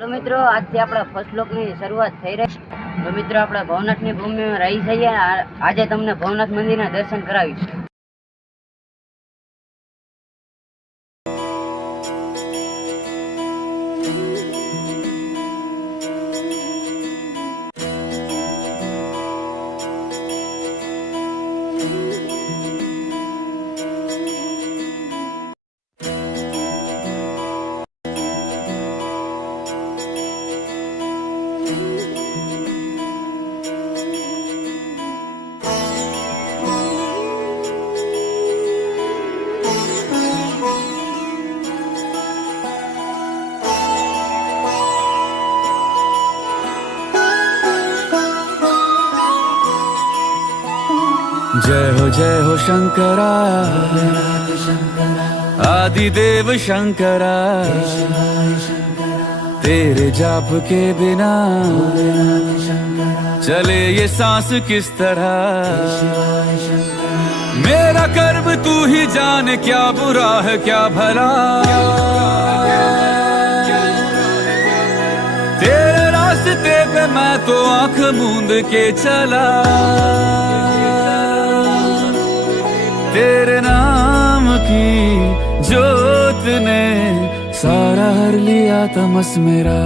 हेलो मित्रों, आज से अपना फर्स्ट लोक की शुरुआत થઈ રહી છે। तो मित्रों, अपना भवनाथ ની ભૂમિમાં રહી જઈએ। આજે તમને ભવનાથ મંદિરના દર્શન કરાવીશ। जय हो शंकरा आदिदेव शंकरा, तेरे जाप के बिना चले ये सांस किस तरह। मेरा कर्म तू ही जाने, क्या बुरा है क्या भला। तेरे रास्ते पे मैं तो आंख मूंद के चला। तेरे नाम की जोत ने सारा हर लिया तमस मेरा।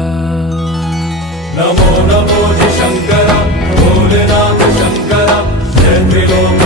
नमो नमो जी शंकरा, भोलेनाथ शंकरा, जय त्रिलोक